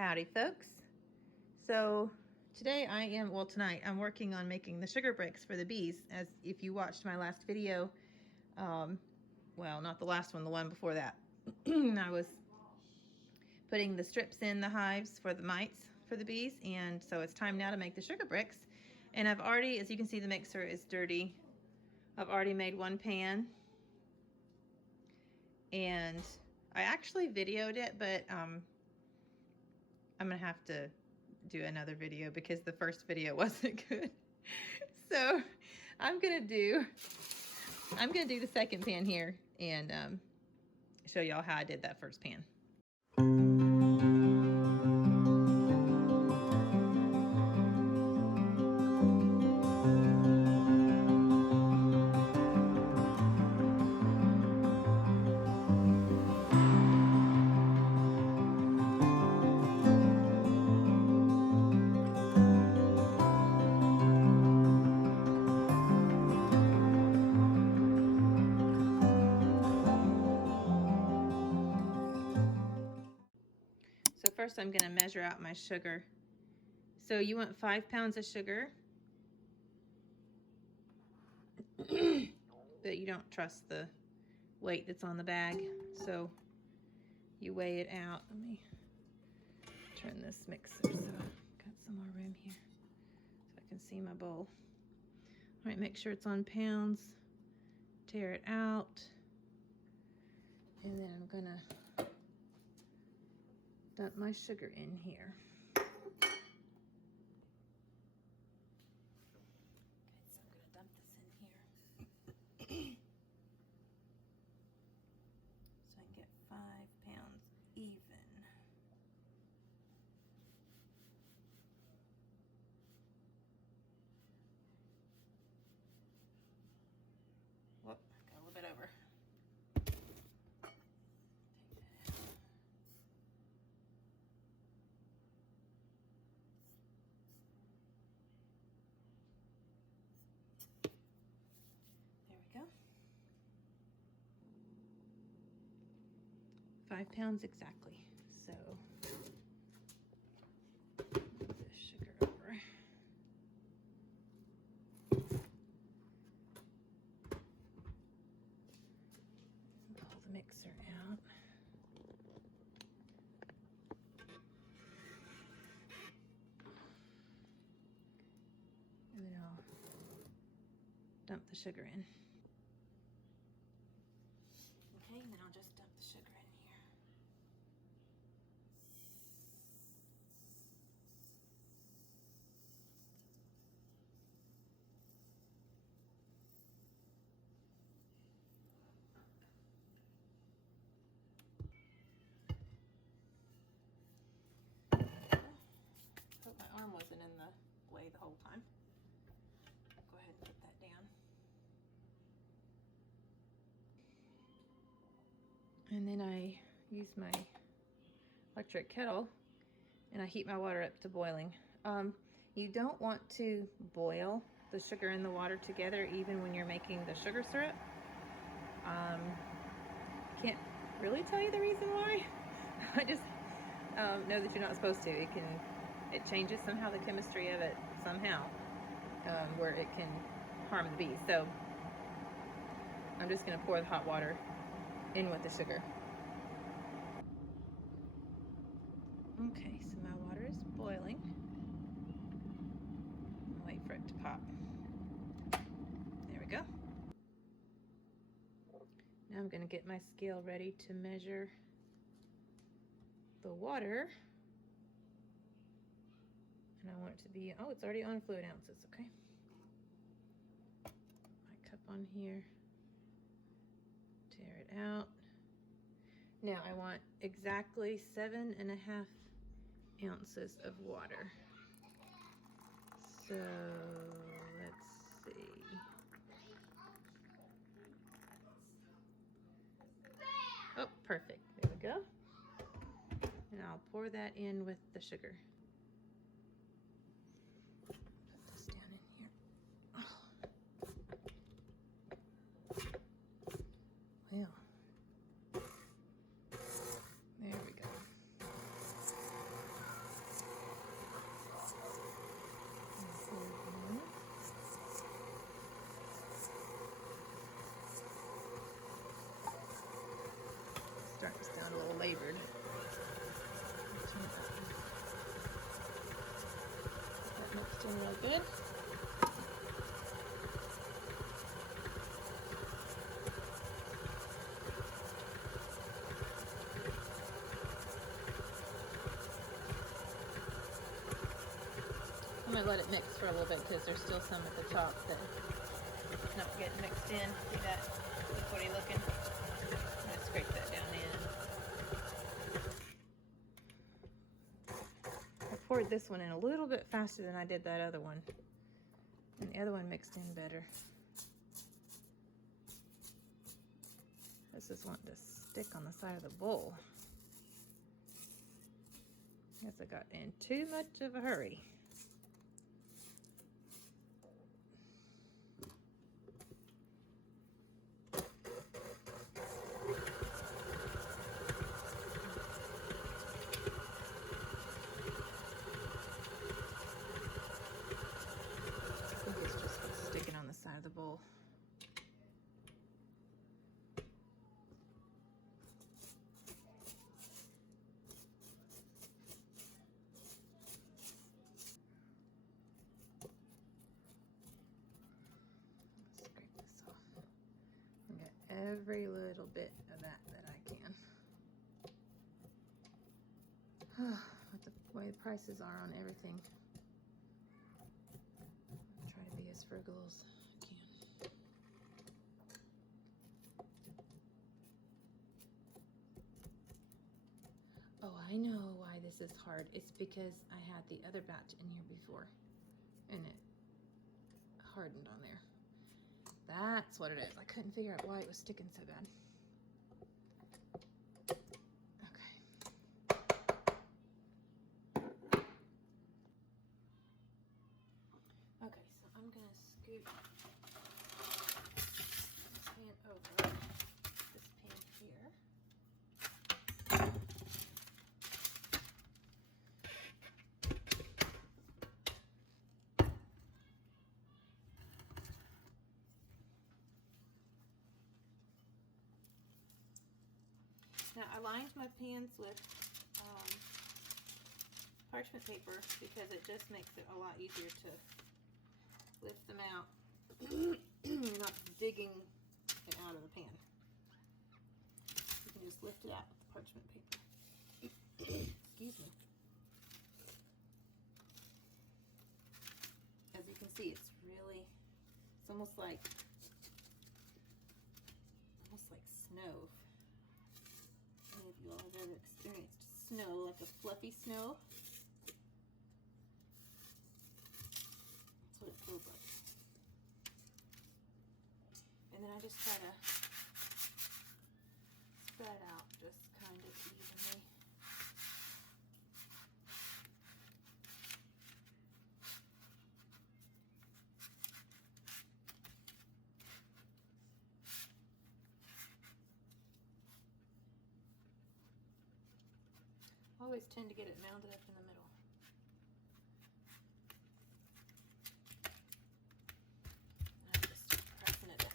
Howdy folks. So today tonight I'm working on making the sugar bricks for the bees. As if you watched my last video, well, not the last one, the one before that, I was putting the strips in the hives for the mites for the bees, and so it's time now to make the sugar bricks. And I've already, as you can see, the mixer is dirty. I've already made one pan, and I actually videoed it, but I'm gonna have to do another video because the first video wasn't good. So I'm gonna do the second pan here and show y'all how I did that first pan. So first I'm going to measure out my sugar. So you want 5 pounds of sugar, but you don't trust the weight that's on the bag, so you weigh it out. Let me turn this mixer so I've got some more room here so I can see my bowl. All right, make sure it's on pounds, tear it out, and then I'm gonna dump my sugar in here. Okay, so I'm gonna dump this in here so I can get 5 pounds even. Whoop, got a little bit over. There we go. 5 pounds exactly. So move the sugar over. Pull the mixer out. And then I'll dump the sugar in. Okay, and then I'll just dump the sugar in here. Hope my arm wasn't in the way the whole time. Go ahead and put that down. And then I use my electric kettle and I heat my water up to boiling. You don't want to boil the sugar and the water together even when you're making the sugar syrup. Can't really tell you the reason why. I just know that you're not supposed to. It changes somehow the chemistry of it somehow, where it can harm the bees. So I'm just gonna pour the hot water in with the sugar. Okay, so my water is boiling. I'll wait for it to pop. There we go. Now I'm gonna get my scale ready to measure the water. And I want it to be, oh, it's already on fluid ounces, okay. My cup on here. Tear it out. Now I want exactly 7.5 ounces of water. So let's see. Oh, perfect. There we go. And I'll pour that in with the sugar. Put this down in here. Oh. Well. There we go. Just sound a little labored. That mixed in real good. I'm going to let it mix for a little bit because there's still some at the top that's not getting mixed in. See that liquidy looking? I'm going to scrape that down in. I poured this one in a little bit faster than I did that other one. And the other one mixed in better. This is wanting to stick on the side of the bowl. Guess I got in too much of a hurry. Side of the bowl. Scrape this off and get every little bit of that I can. With the way the prices are on everything, try to be as frugal as I know why this is hard. It's because I had the other batch in here before and it hardened on there. That's what it is. I couldn't figure out why it was sticking so bad. Okay. Okay, so I'm gonna scoop this pan over this pan here. Now I lined my pans with parchment paper because it just makes it a lot easier to lift them out. You're not digging it out of the pan. You can just lift it out with the parchment paper. Excuse me. As you can see, it's almost like snow. If you all have ever experienced snow, like a fluffy snow, that's what it feels like. And then I just try to spread out just kind of evenly. I always tend to get it mounded up in the middle. And I just start pressing it in.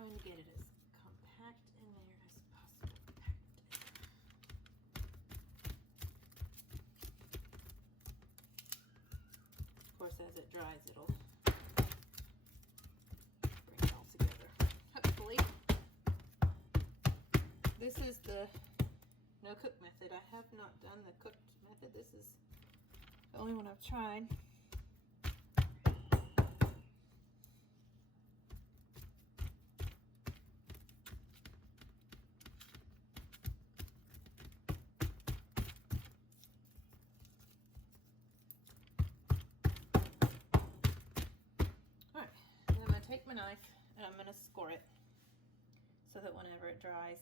Trying to get it as compact in there as possible. Of course, as it dries, it'll bring it all together. this is the no cook method. I have not done the cooked method. This is the only one I've tried. Alright, then I'm going to take my knife and I'm going to score it so that whenever it dries,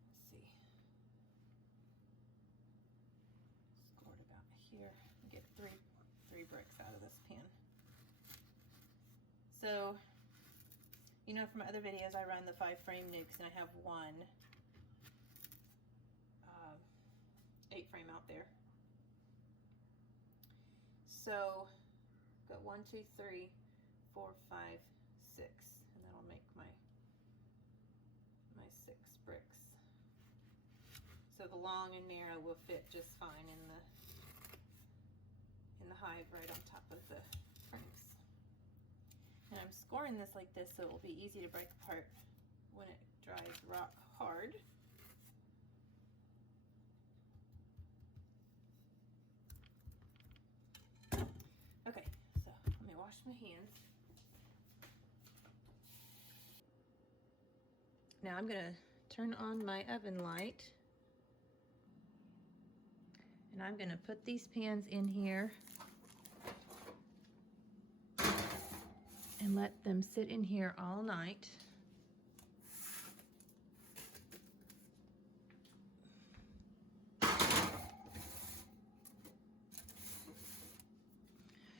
let's see, score it about here and get three bricks out of this pan. So, you know, from my other videos, I run the 5-frame nukes, and I have one 8-frame out there. So, got 1, 2, 3, 4, 5, 6, and that'll make my 6 bricks. So the long and narrow will fit just fine in the hive right on top of the frames. And I'm scoring this like this so it will be easy to break apart when it dries rock hard. Okay, so let me wash my hands. Now I'm going to turn on my oven light, and I'm going to put these pans in here and let them sit in here all night.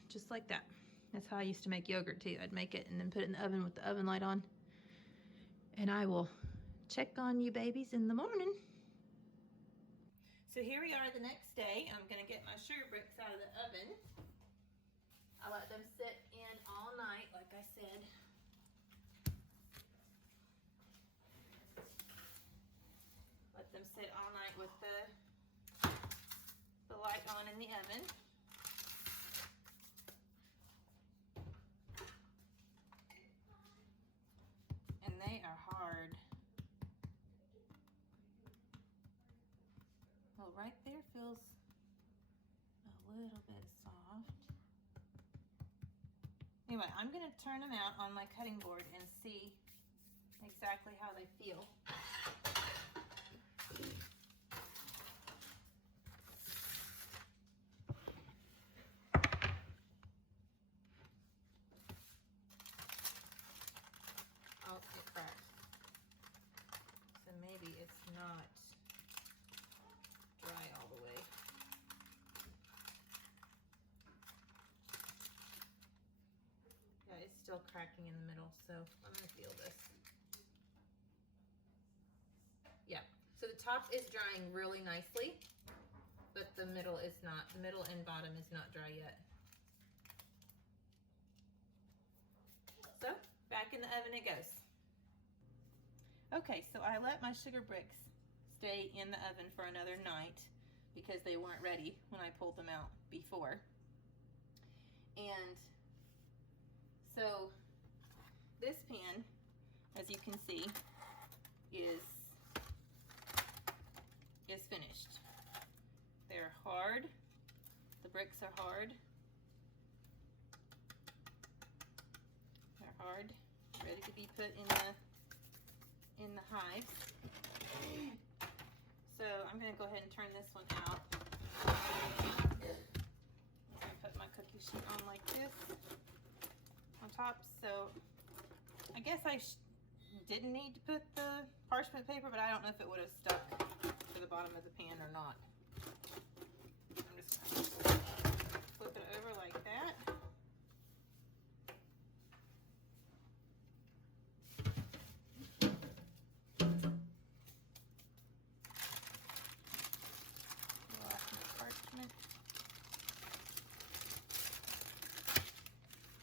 Just like that. That's how I used to make yogurt too. I'd make it and then put it in the oven with the oven light on. And I will check on you babies in the morning. So here we are the next day. I'm gonna get my sugar bricks out of the oven. I let them sit in all night, like I said. Let them sit all night with the light on in the oven. And they are hard. Well, right there feels a little bit soft. Anyway, I'm going to turn them out on my cutting board and see exactly how they feel. Oh, it cracked. So maybe it's not dry all the way. Yeah, it's still cracking in the middle, so I'm gonna feel this. Yeah, so the top is drying really nicely, but the middle is not. The middle and bottom is not dry yet. So, back in the oven it goes. Okay, so I let my sugar bricks stay in the oven for another night because they weren't ready when I pulled them out before. And so this pan, as you can see, is finished. They're hard. The bricks are hard. They're hard, ready to be put in the hive. So I'm going to go ahead and turn this one out. I'm going to put my cookie sheet on like this on top. So I guess I didn't need to put the parchment paper, but I don't know if it would have stuck to the bottom of the pan or not. I'm just going to flip it over like that.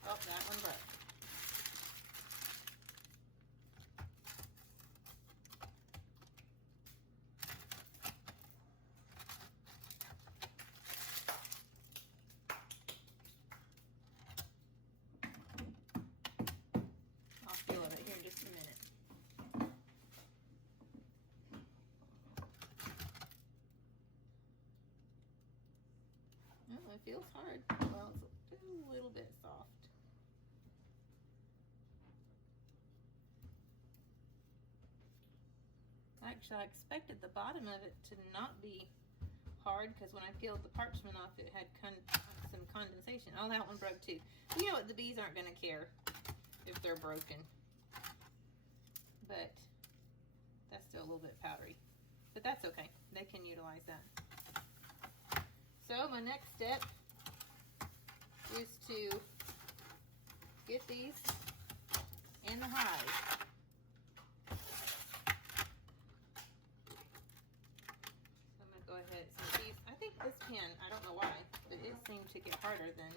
Oh, that one broke. feels hard. Well, it's just a little bit soft. Actually, I expected the bottom of it to not be hard because when I peeled the parchment off, it had some condensation. Oh, that one broke too. You know what? The bees aren't going to care if they're broken. But that's still a little bit powdery. But that's okay. They can utilize that. So my next step is to get these in the hive. So I'm going to go ahead. So these, I think this pen, I don't know why, but it seemed to get harder than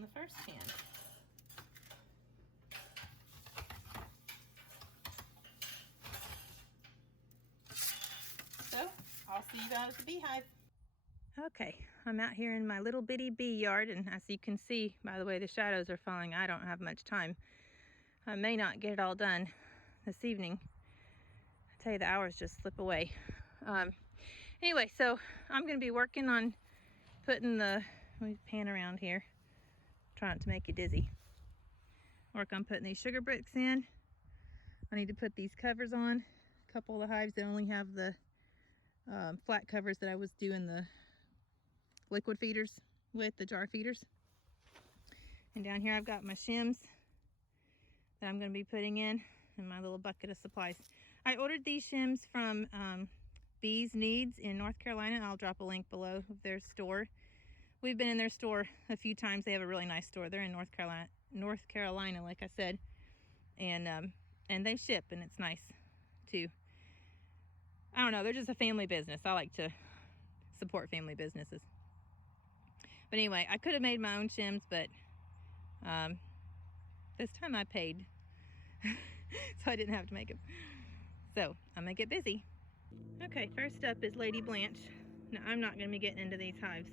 the first pen. So I'll see you out at the beehive. Okay, I'm out here in my little bitty bee yard, and as you can see by the way the shadows are falling, I don't have much time. I may not get it all done this evening. I tell you, the hours just slip away. Anyway, so I'm going to be working on putting the, let me pan around here, try not to make you dizzy. Work on putting these sugar bricks in. I need to put these covers on. A couple of the hives that only have the flat covers that I was doing the liquid feeders with, the jar feeders. And down here I've got my shims that I'm going to be putting in my little bucket of supplies. I ordered these shims from Bees Needs in North Carolina. I'll drop a link below of their store. We've been in their store a few times. They have a really nice store. They're in North Carolina, like I said, and they ship, and it's nice too. I don't know, they're just a family business. I like to support family businesses. But anyway, I could have made my own shims, but this time I paid, so I didn't have to make them. So I'm gonna get busy. Okay, first up is Lady Blanche. Now, I'm not gonna be getting into these hives.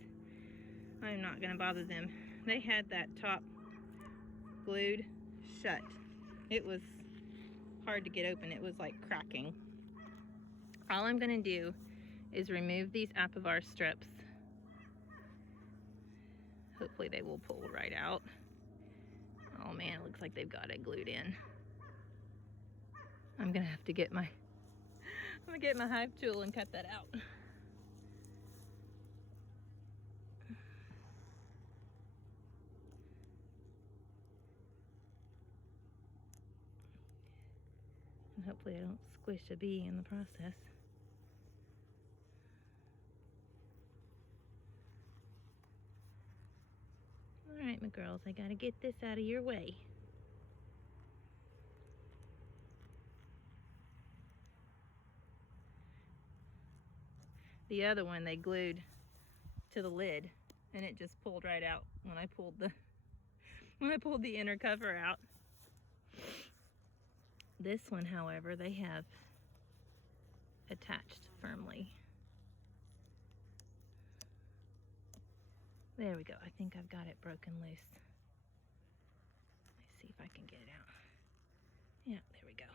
I'm not gonna bother them. They had that top glued shut. It was hard to get open. It was like cracking. All I'm gonna do is remove these Apivar strips. Hopefully they will pull right out. Oh man, it looks like they've got it glued in. I'm gonna have to get my hive tool and cut that out. And hopefully I don't squish a bee in the process. All right, my girls, I gotta get this out of your way. The other one they glued to the lid, and it just pulled right out when I pulled the inner cover out. This one, however, they have attached firmly. There we go. I think I've got it broken loose. Let's see if I can get it out. Yeah, there we go.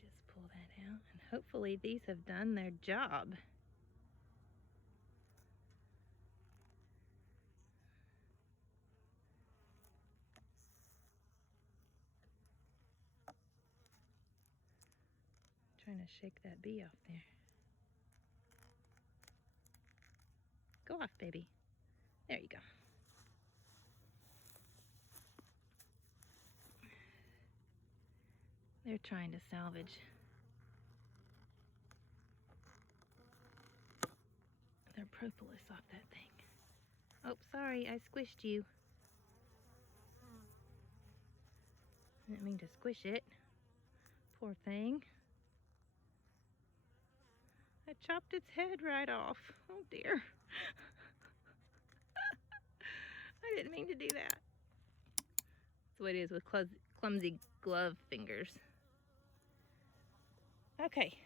Just pull that out, and hopefully these have done their job. Trying to shake that bee off there. Go off, baby. There you go. They're trying to salvage their propolis off that thing. Oh, sorry, I squished you. I didn't mean to squish it. Poor thing. I chopped its head right off. Oh dear. I didn't mean to do that. That's what it is with clumsy glove fingers. Okay.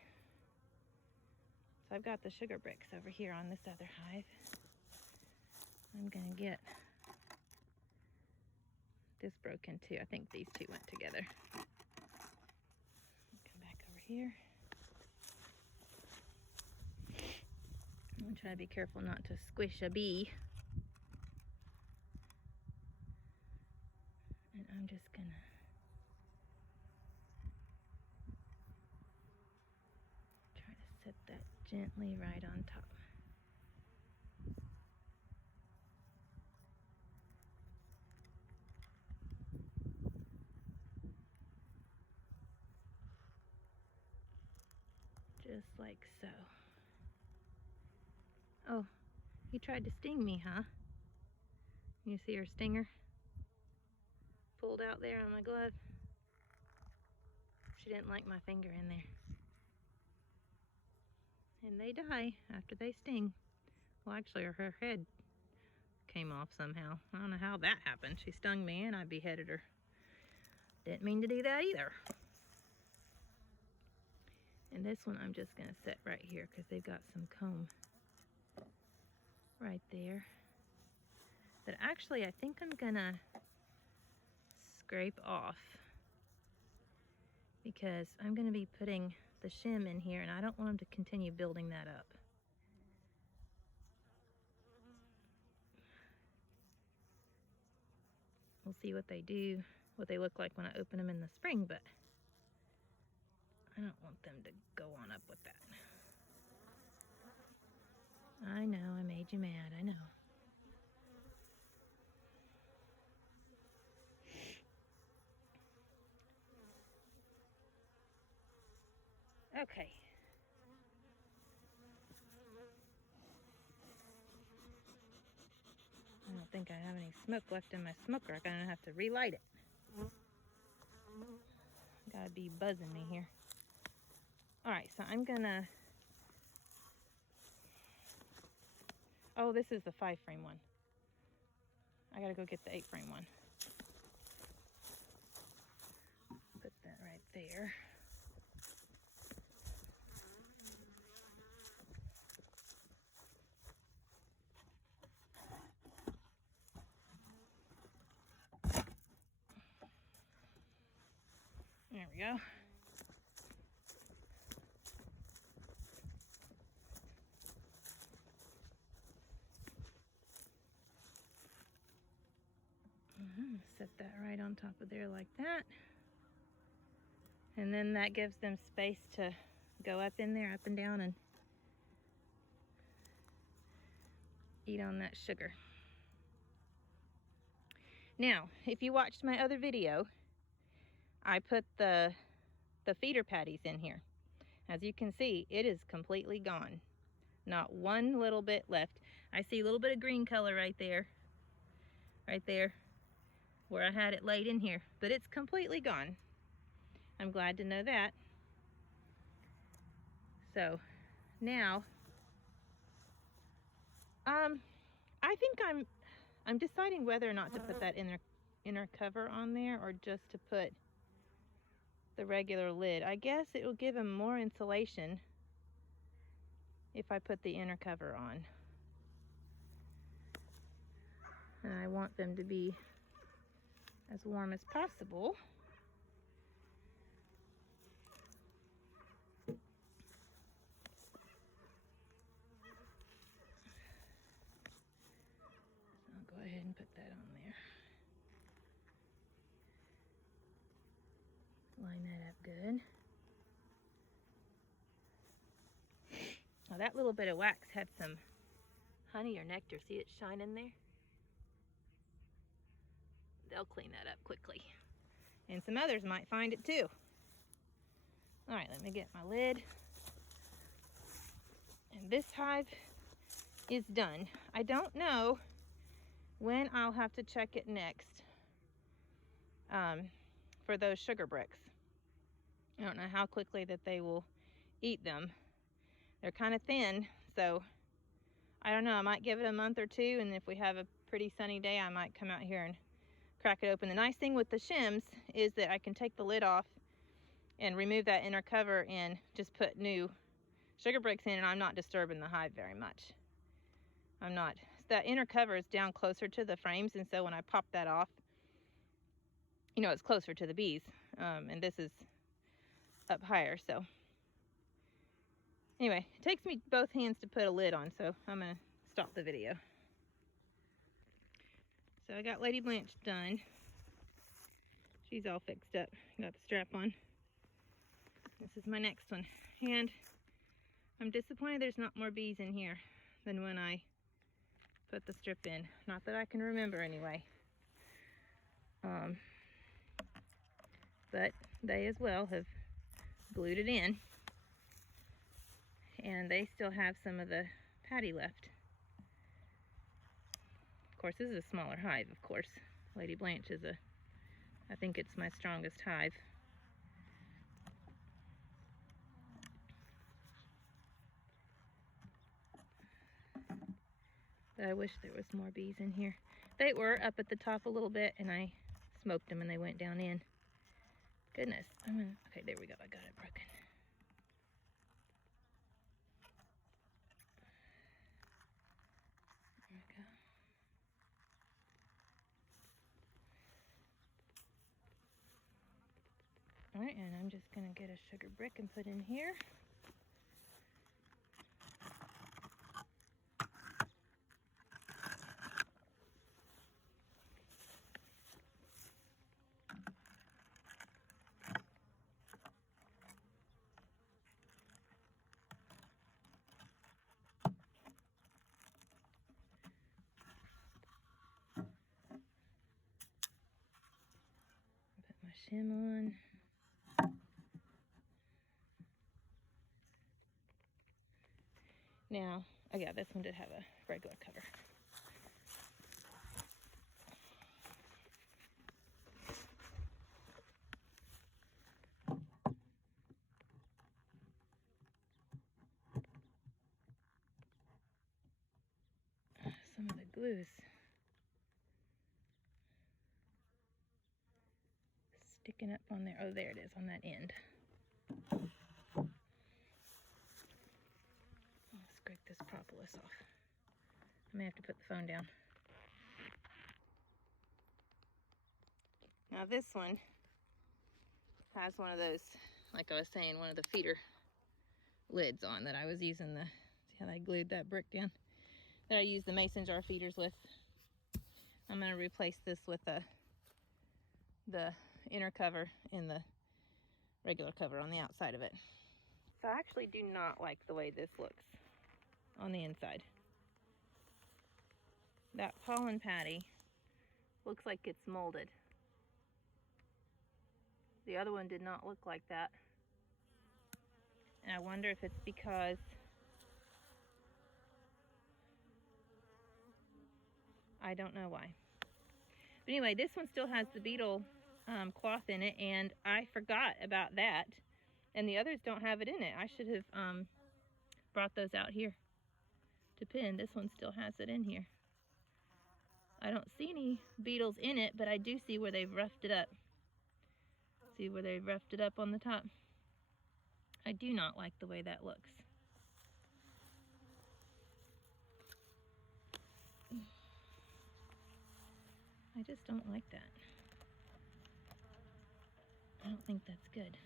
So I've got the sugar bricks over here on this other hive. I'm gonna get this broken too. I think these two went together. Come back over here. I'm trying to be careful not to squish a bee. And I'm just gonna try to set that gently right on top. Just like so. Oh, he tried to sting me, huh? You see her stinger pulled out there on my glove? She didn't like my finger in there. And they die after they sting. Well, actually, her head came off somehow. I don't know how that happened. She stung me and I beheaded her. Didn't mean to do that either. And this one I'm just going to set right here because they've got some comb right there. But actually, I think I'm going to scrape off because I'm going to be putting the shim in here and I don't want them to continue building that up. We'll see what they do, what they look like when I open them in the spring, but I don't want them to go on up with that. I know, I made you mad, I know. Okay. I don't think I have any smoke left in my smoker. I'm gonna have to relight it. Gotta be buzzing me here. Alright, so I'm gonna... Oh, this is the 5-frame one. I gotta go get the 8-frame one. Put that right there. There we go. Set that right on top of there like that. And then that gives them space to go up in there, up and down, and eat on that sugar. Now, if you watched my other video, I put the feeder patties in here. As you can see, it is completely gone. Not one little bit left. I see a little bit of green color right there, where I had it laid in here, but it's completely gone. I'm glad to know that. So now, I think I'm deciding whether or not to put that inner cover on there or just to put the regular lid. I guess it will give them more insulation if I put the inner cover on. And I want them to be as warm as possible. I'll go ahead and put that on there. Line that up good. Now that little bit of wax had some honey or nectar. See it shining there? They'll clean that up quickly. And some others might find it too. All right, let me get my lid. And this hive is done. I don't know when I'll have to check it next for those sugar bricks. I don't know how quickly that they will eat them. They're kind of thin, so I don't know. I might give it a month or two, and if we have a pretty sunny day, I might come out here and crack it open. The nice thing with the shims is that I can take the lid off and remove that inner cover and just put new sugar bricks in, and I'm not disturbing the hive very much. I'm not. That inner cover is down closer to the frames, and so when I pop that off, you know, it's closer to the bees, and this is up higher, so Anyway, it takes me both hands to put a lid on, so I'm gonna stop the video. So I got Lady Blanche done. She's all fixed up. Got the strap on. This is my next one. And I'm disappointed there's not more bees in here than when I put the strip in. Not that I can remember anyway. But they as well have glued it in. And they still have some of the patty left. Of course, this is a smaller hive, of course. Lady Blanche is I think it's my strongest hive. But I wish there was more bees in here. They were up at the top a little bit, and I smoked them and they went down in. Goodness, okay, there we go, I got it broken. There we go. All right, and I'm just gonna get a sugar brick and put in here. Put my shim on. Now, oh yeah, this one did have a regular cover. Some of the glue's sticking up on there. Oh, there it is on that end. I'll scrape this propolis off. I may have to put the phone down. Now this one has one of those, like I was saying, one of the feeder lids on that I was using see how I glued that brick down? That I used the mason jar feeders with. I'm going to replace this with the inner cover and the regular cover on the outside of it. So I actually do not like the way this looks on the inside. That pollen patty looks like it's molded. The other one did not look like that. And I wonder if it's because I don't know why. But anyway, this one still has the beetle cloth in it, and I forgot about that. And the others don't have it in it. I should have brought those out here to pin. This one still has it in here. I don't see any beetles in it, but I do see where they've roughed it up. See where they've roughed it up on the top? I do not like the way that looks. I just don't like that. I don't think that's good.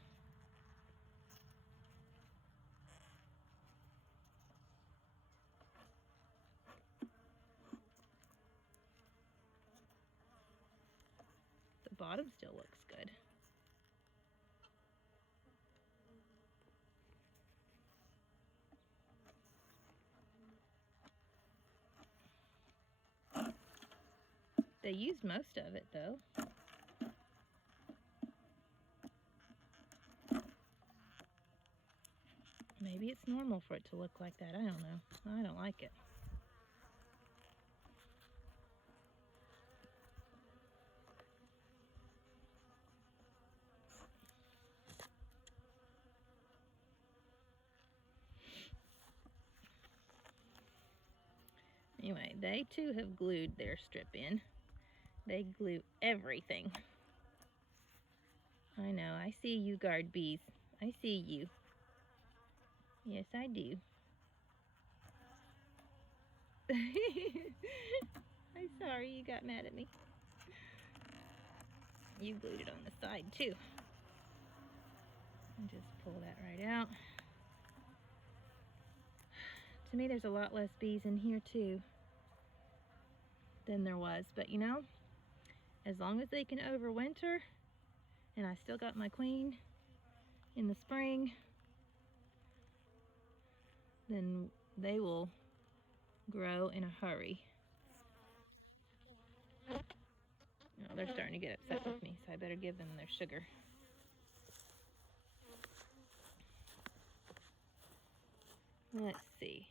The bottom still looks good. They used most of it though. Maybe it's normal for it to look like that. I don't know. I don't like it. Anyway, they too have glued their strip in. They glue everything. I know, I see you, guard bees. I see you. Yes, I do. I'm sorry you got mad at me. You glued it on the side too. And just pull that right out. To me, there's a lot less bees in here too than there was. But you know, as long as they can overwinter, and I still got my queen in the spring, then they will grow in a hurry. Oh, they're starting to get upset with me, so I better give them their sugar. Let's see.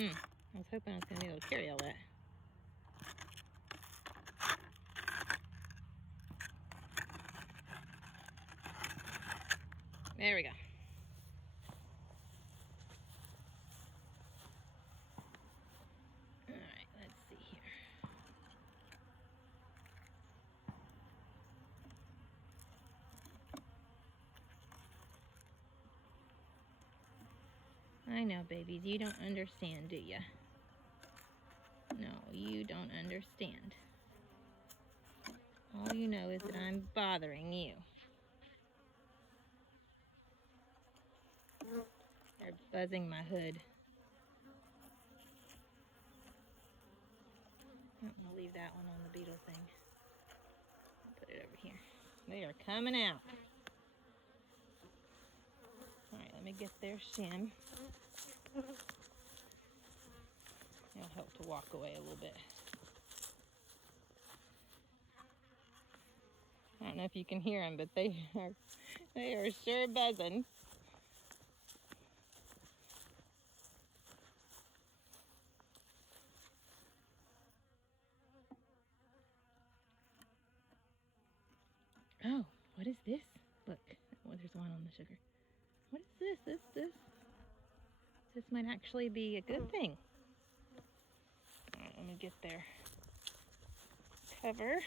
I was hoping I was going to be able to carry all that. There we go. All right, let's see here. I know, babies, you don't understand, do you? No, you don't understand. All you know is that I'm bothering you. They're buzzing my hood. I'm gonna leave that one on the beetle thing. I'll put it over here. They are coming out. All right, let me get their shim. It'll help to walk away a little bit. I don't know if you can hear them, but they are sure buzzing. Oh, what is this? Look, oh, there's one on the sugar. What is this? This might actually be a good thing. All right, let me get their cover.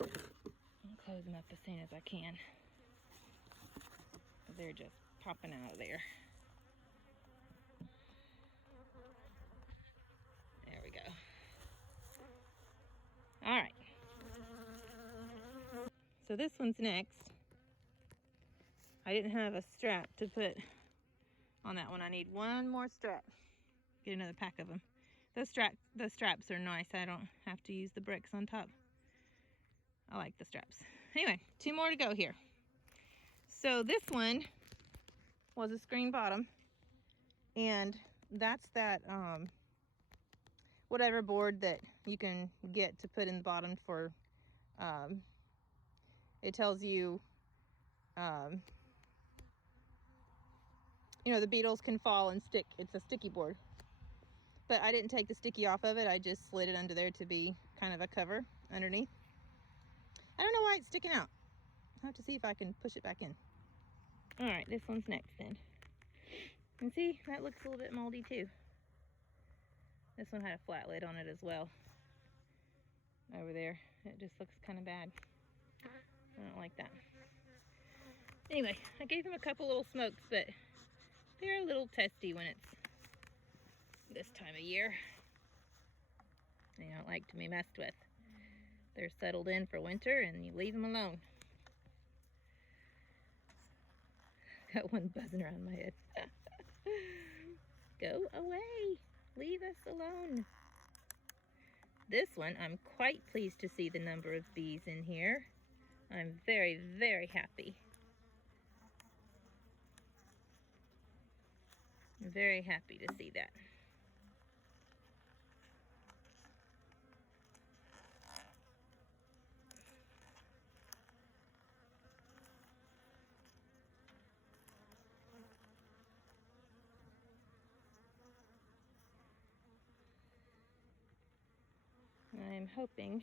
I'll close them up as soon as I can. They're just popping out of there. There we go. All right. So this one's next. I didn't have a strap to put on that one. I need one more strap. Get another pack of them. Those straps are nice. I don't have to use the bricks on top. I like the straps. Anyway, 2 more to go here. So this one was a screen bottom, and that's that whatever board that you can get to put in the bottom for it tells you you know, the beetles can fall and stick. It's a sticky board, but I didn't take the sticky off of it. I just slid it under there to be kind of a cover underneath. I don't know why it's sticking out. I'll have to see if I can push it back in. All right, this one's next then. And see, that looks a little bit moldy too. This one had a flat lid on it as well. Over there, it just looks kind of bad. I don't like that. Anyway, I gave them a couple little smokes, but they're a little testy when it's this time of year. They don't like to be messed with. They're settled in for winter and you leave them alone. Got one buzzing around my head. Go away. Leave us alone. This one, I'm quite pleased to see the number of bees in here. I'm very, very happy. I'm very happy to see that. I'm hoping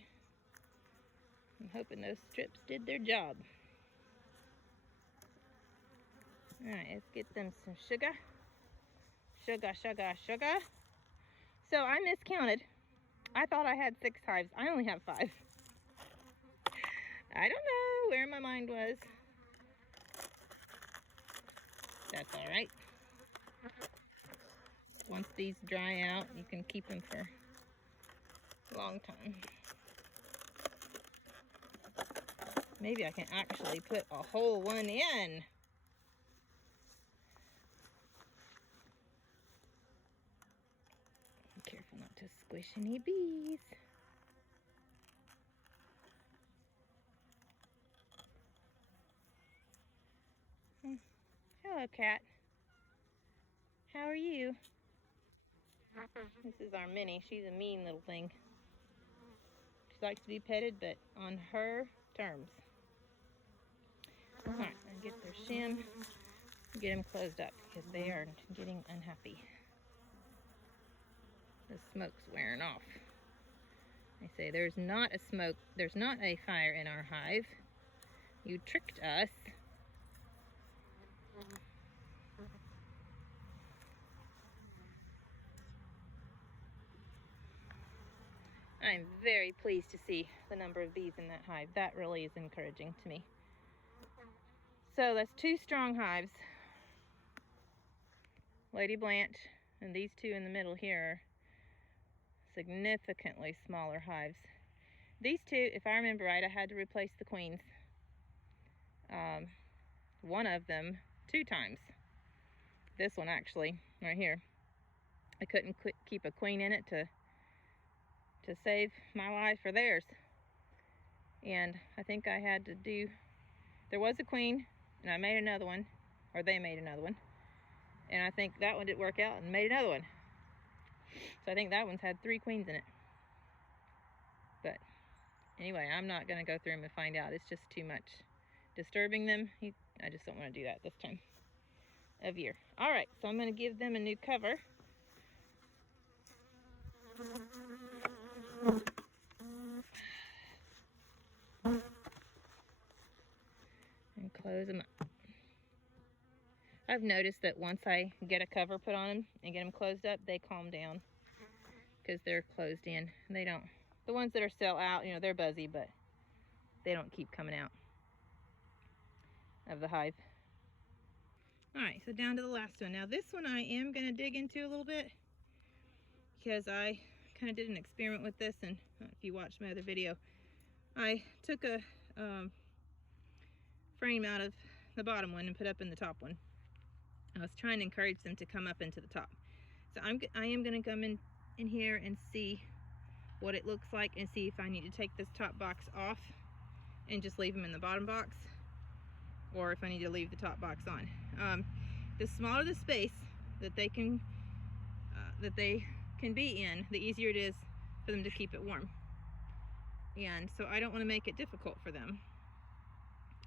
those strips did their job. All right, let's get them some sugar. Sugar. So I miscounted. I thought I had 6 hives. I only have 5. I don't know where my mind was. That's all right. Once these dry out, you can keep them for a long time. Maybe I can actually put a whole one in. Be careful not to squish any bees. Hello, cat. How are you? This is our Minnie. She's a mean little thing. She likes to be petted, but on her terms. All right, I get their shim, get them closed up because they are getting unhappy. The smoke's wearing off. They say there's not a fire in our hive. You tricked us. I'm very pleased to see the number of bees in that hive. That really is encouraging to me. So that's 2 strong hives. Lady Blanche and these 2 in the middle here are significantly smaller hives. These 2, if I remember right, I had to replace the queens. One of them 2 times. This one actually, right here. I couldn't keep a queen in it to save my life or theirs. And I think I had to do, there was a queen and I made another one, or they made another one. And I think that one didn't work out and made another one. So I think that one's had 3 queens in it. But anyway, I'm not gonna go through them and find out. It's just too much disturbing them. I just don't want to do that this time of year. All right, so I'm gonna give them a new cover. And close them up. I've noticed that once I get a cover put on them and get them closed up, they calm down because they're closed in. They don't, the ones that are still out, you know, they're buzzy, but they don't keep coming out of the hive. All right, so down to the last one. Now this one I am gonna dig into a little bit because I kind of did an experiment with this, and if you watched my other video, I took a frame out of the bottom one and put up in the top one. I was trying to encourage them to come up into the top. So I am going to come in here and see what it looks like and see if I need to take this top box off and just leave them in the bottom box, or if I need to leave the top box on. The smaller the space that they can be in, the easier it is for them to keep it warm. And so I don't want to make it difficult for them.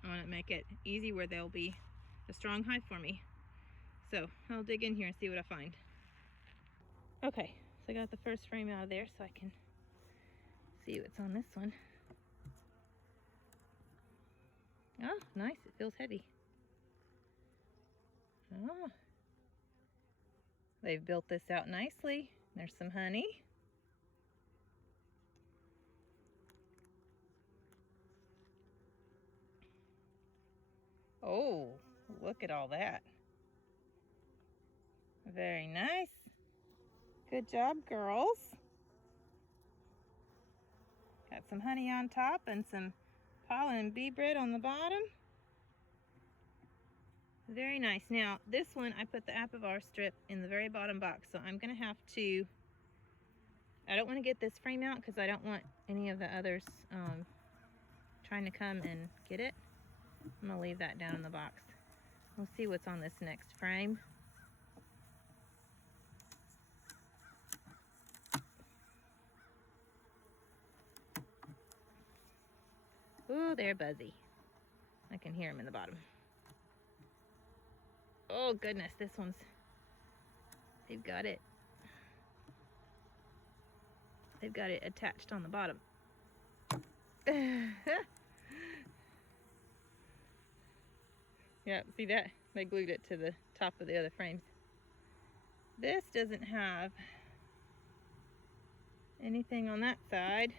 I want to make it easy where they'll be a strong hive for me. So I'll dig in here and see what I find. Okay, so I got the first frame out of there so I can see what's on this one. Oh, nice, it feels heavy. Oh, they've built this out nicely. There's some honey. Oh, look at all that. Very nice. Good job, girls. Got some honey on top and some pollen and bee bread on the bottom. Very nice. Now, this one, I put the Apivar strip in the very bottom box, so I'm going to have to, I don't want to get this frame out because I don't want any of the others trying to come and get it. I'm going to leave that down in the box. We'll see what's on this next frame. Ooh, they're buzzy. I can hear them in the bottom. Oh goodness, this one's, they've got it attached on the bottom. Yeah, see that? They glued it to the top of the other frames. This doesn't have anything on that side.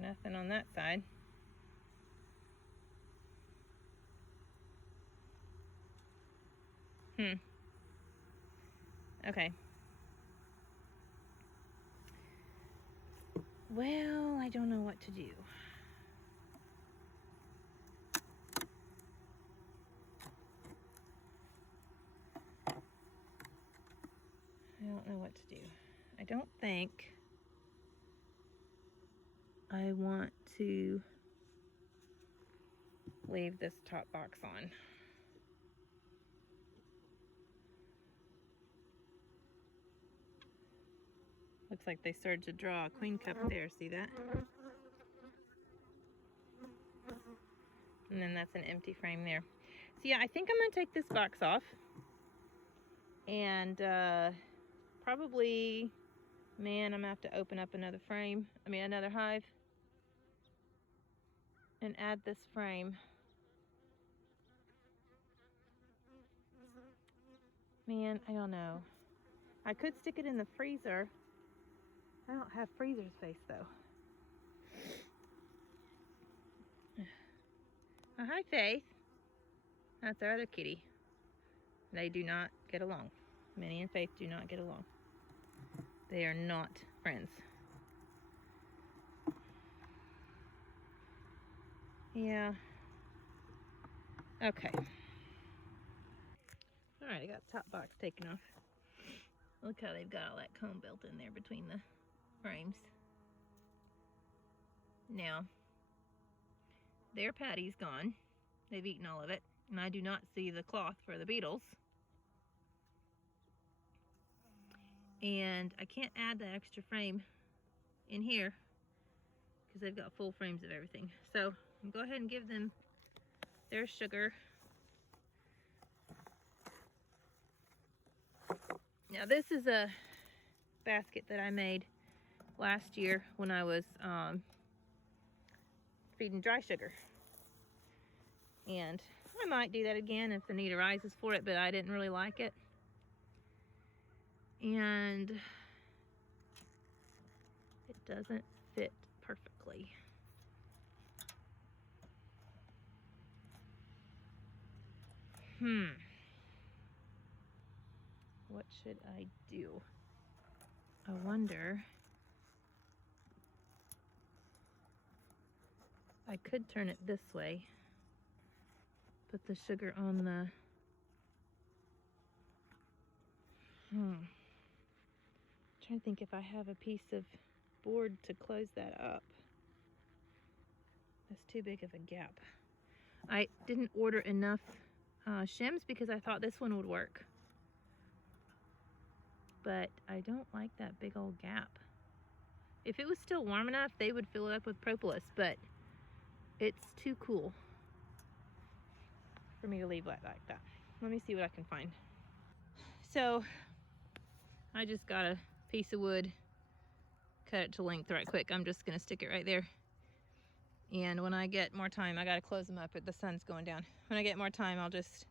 Nothing on that side. Okay. Well, I don't know what to do. I don't know what to do. I don't think I want to leave this top box on. Looks like they started to draw a queen cup there, see that? And then that's an empty frame there. So yeah, I think I'm gonna take this box off and probably, man, I'm gonna have to open up another frame, another hive, and add this frame. Man, I don't know. I could stick it in the freezer. I don't have freezer space though. Oh, hi, Faith. That's our other kitty. They do not get along. Minnie and Faith do not get along. They are not friends. Yeah. Okay. Alright, I got the top box taken off. Look how they've got all that comb built in there between the frames. Now, their patty's gone. They've eaten all of it. And I do not see the cloth for the beetles. And I can't add that extra frame in here because they've got full frames of everything. So I'm go ahead and give them their sugar. Now this is a basket that I made last year when I was feeding dry sugar. And I might do that again if the need arises for it, but I didn't really like it. And it doesn't fit perfectly. What should I do? I wonder. I could turn it this way. Put the sugar on the... I'm trying to think if I have a piece of board to close that up. That's too big of a gap. I didn't order enough shims because I thought this one would work. But I don't like that big old gap. If it was still warm enough, they would fill it up with propolis, but it's too cool for me to leave it like that. Let me see what I can find. So I just got a piece of wood, cut it to length right quick. I'm just gonna stick it right there. And when I get more time, I gotta close them up, but the sun's going down. When I get more time, I'll just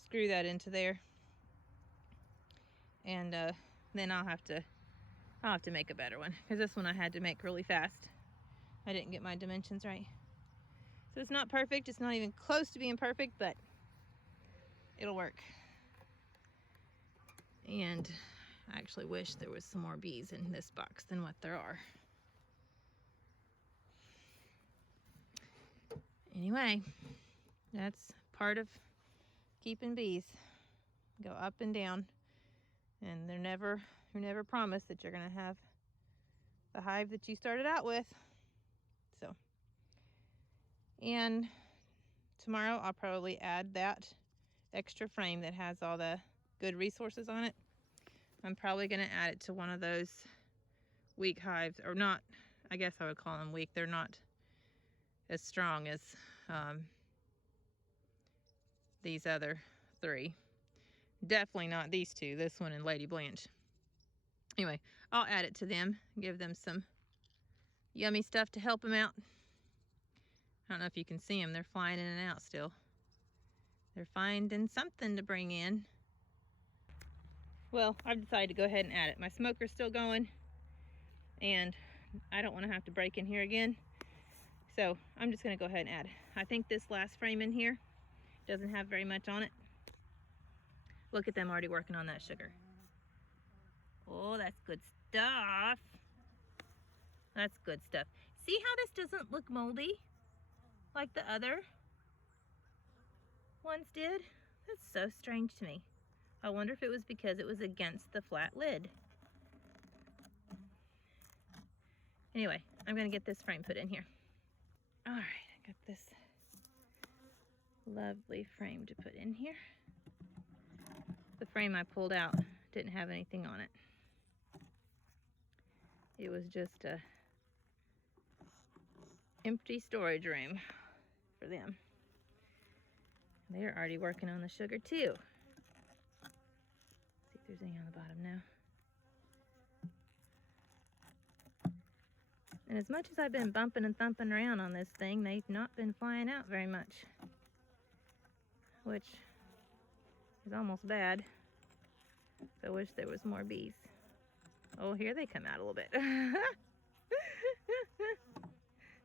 screw that into there. And then I'll have to make a better one, because this one I had to make really fast. I didn't get my dimensions right. So it's not perfect, it's not even close to being perfect, but it'll work. And I actually wish there was some more bees in this box than what there are. Anyway, that's part of keeping bees. Go up and down, and you're never promised that you're gonna have the hive that you started out with. So, and tomorrow I'll probably add that extra frame that has all the good resources on it. I'm probably gonna add it to one of those weak hives, or not, I guess I would call them weak. They're not as strong as these other three. Definitely not these two, this one and Lady Blanche. Anyway, I'll add it to them, give them some yummy stuff to help them out. I don't know if you can see them, they're flying in and out still. They're finding something to bring in. well, I've decided to go ahead and add it. My smoker's still going, and I don't want to have to break in here again. So I'm just going to go ahead and add. I think this last frame in here doesn't have very much on it. Look at them already working on that sugar. Oh, that's good stuff. That's good stuff. See how this doesn't look moldy like the other ones did? That's so strange to me. I wonder if it was because it was against the flat lid. Anyway, I'm gonna get this frame put in here. All right, I got this lovely frame to put in here. The frame I pulled out didn't have anything on it. It was just a empty storage room for them. They're already working on the sugar too. See if there's any on the bottom now. And as much as I've been bumping and thumping around on this thing, they've not been flying out very much, which is almost bad. So I wish there was more bees. Oh, here they come out a little bit.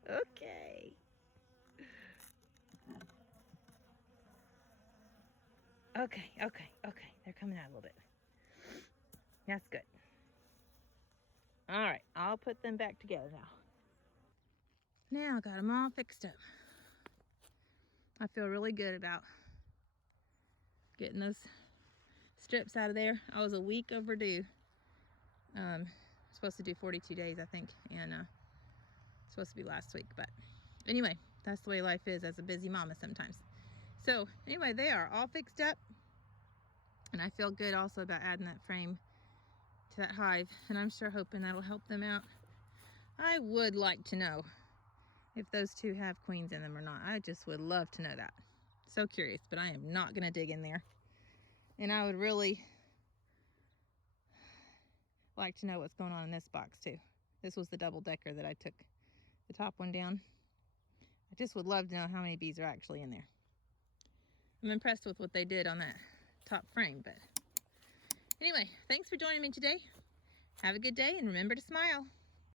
Okay. Okay. They're coming out a little bit. That's good. All right, I'll put them back together now. Now I got them all fixed up. I feel really good about getting those strips out of there. I was a week overdue. Supposed to do 42 days, I think, and supposed to be last week, but anyway, that's the way life is as a busy mama sometimes. So anyway, they are all fixed up, and I feel good also about adding that frame to that hive, and I'm sure hoping that'll help them out. I would like to know if those two have queens in them or not. I just would love to know that. So curious, but I am not gonna dig in there. And I would really like to know what's going on in this box too. This was the double decker that I took the top one down. I just would love to know how many bees are actually in there. I'm impressed with what they did on that top frame, but anyway, thanks for joining me today. Have a good day and remember to smile.